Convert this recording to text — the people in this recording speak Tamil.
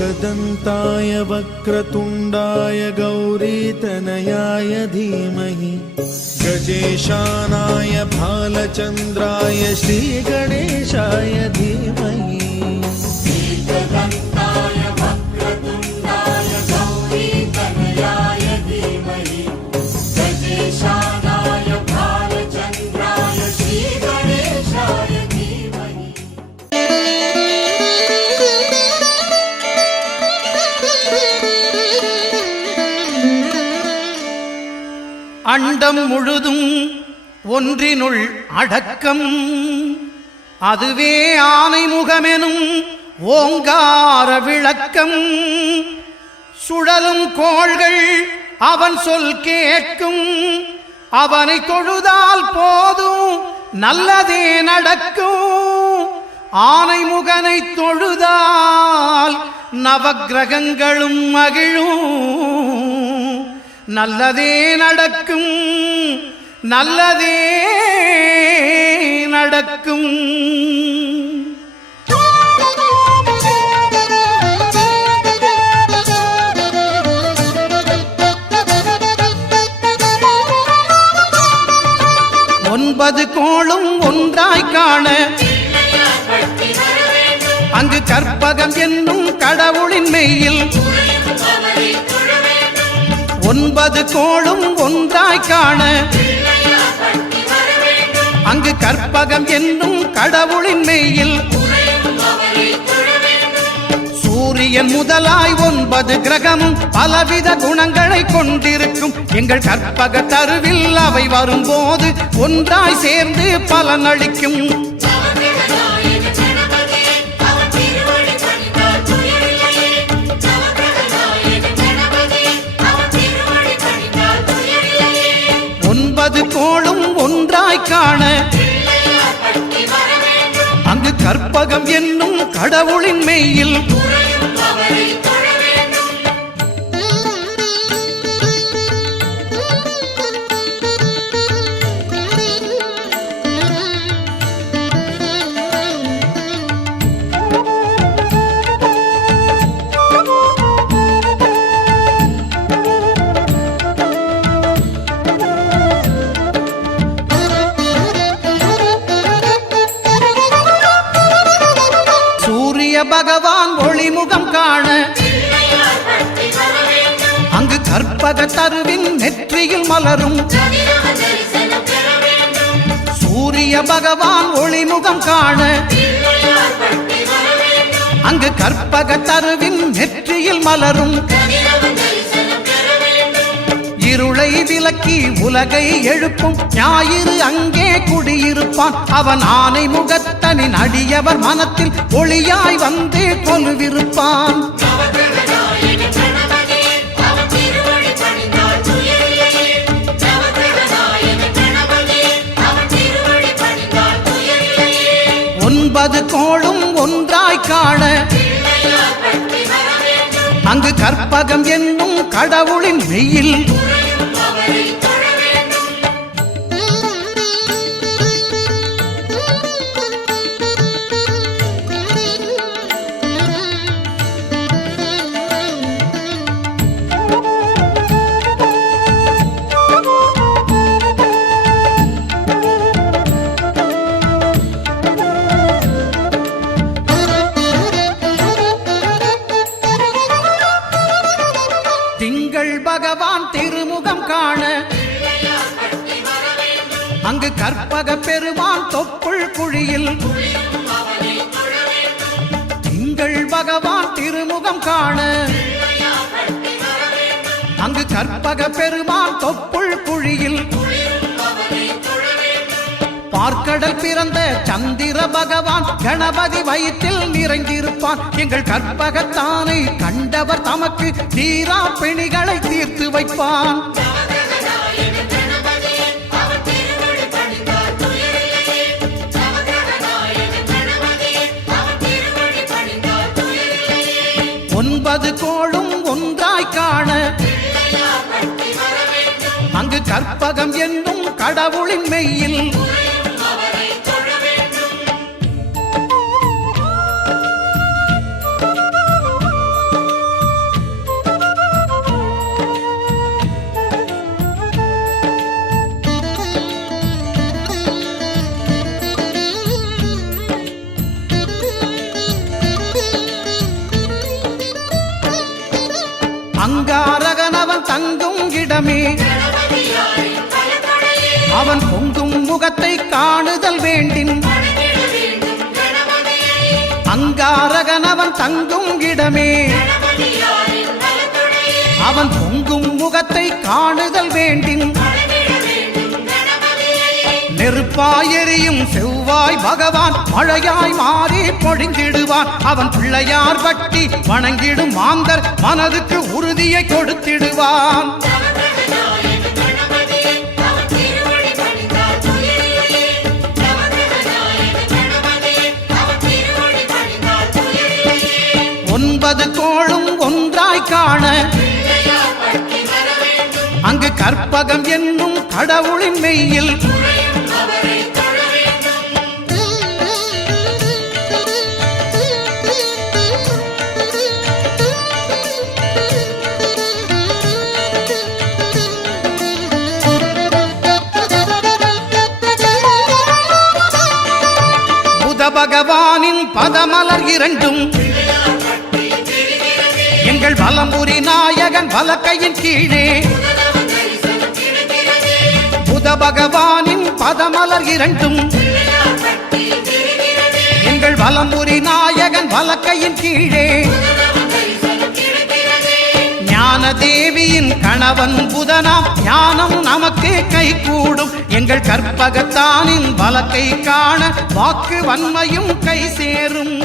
एकदन्ताय वक्रतुण्डाय गौरीतनयाय धीमहि गजेशानाय भालचन्द्राय श्रीगणेशाय धीमहि அண்டம் முழுதும் ஒன்றினுள் அடக்கம் அதுவே ஆனை முகமெனும் ஓங்கார விளக்கம் சுழலும் கோள்கள் அவன் சொல் கேட்கும் அவனை தொழுதால் போதும் நல்லதே நடக்கும் ஆனை முகனை தொழுதால் நவக்கிரகங்களும் மகிழும் நல்லதே நடக்கும் நல்லதே நடக்கும் ஒன்பது கோளும் ஒன்றாய் காண அங்கு கற்பகம் என்னும் கடவுளின் மெய்யில் ஒன்பது கோளும் ஒன்றாய் காண அங்கு கற்பகம் என்னும் கடவுளின் மெய்யில் சூரியன் முதலாய் ஒன்பது கிரகமும் பலவித குணங்களை கொண்டிருக்கும் எங்கள் கற்பக தருவில் அவை வரும்போது ஒன்றாய் சேர்ந்து பலனளிக்கும் ஒன்பது கோளும் ஒன்றாய் காண அங்கு கற்பகம் என்னும் கடவுளின் மெய்யில் பகவான் ஒளிமுகம் காண அங்கு கற்பக தருவின் நெற்றியில் மலரும் சூரிய பகவான் ஒளிமுகம் காண அங்கு கற்பக தருவின் நெற்றியில் மலரும் இருளை விலக்கி உலகை எழுப்பும் ஞாயிறு அங்கே குடியிருப்பான் அவன் ஆனை முகத்தனின் அடியவர் மனத்தில் ஒளியாய் வந்து கொலுவிருப்பான் ஒன்பது கோளும் ஒன்றாய் காண அங்கு கற்பகம் என்னும் கடவுளின் மெய்யில் பகவான் திருமுகம் காண அங்கு கற்பக பெருமான் தொப்புள் குழியில் திங்கள் பகவான் திருமுகம் காண அங்கு கற்பக பெருமான் தொப்புள் குழியில் பார்க்கடல் பிறந்த சந்திர பகவான் கணபதி வயிற்றில் நிறைந்திருப்பான் எங்கள் கற்பகத்தானை கண்டவர் தமக்கு தீரா பிணிகளை தீர்த்து வைப்பான் ஒன்பது கோளும் ஒன்றாய் காண அங்கு கற்பகம் என்னும் கடவுளின் மெய்யில் அங்காரகனவன் தங்கும் இடமே அவன் பொங்கும் முகத்தை காணுதல் வேண்டின் அங்காரகனவன் தங்கும் இடமே அவன் பொங்கும் முகத்தை காணுதல் வேண்டின் நெருப்பாய் எரியும் செவ்வாய் பகவான் மழையாய் மாறி பொழிந்திடுவான் அவன் பிள்ளையார் பட்டி வணங்கிடும் மாந்தர் மனதுக்கு உறுதியை கொடுத்திடுவான் ஒன்பது கோளும் ஒன்றாய் காண அங்கு கற்பகம் என்னும் கடவுளின் மெய்யில் புத பகவானின் பதமலர் இரண்டும் எங்கள் வலம்புரி நாயகன் வலக்கையின் கீழே புத பகவானின் பதமலர் இரண்டும் எங்கள் வலம்புரி நாயகன் வலக்கையின் கீழே ஞான தேவியின் கணவன் புதனாம் ஞானம் நமக்கு கைகூடும் எங்கள் கற்பகத்தானின் வலக்கை காண வாக்கு வன்மையும் கை சேரும்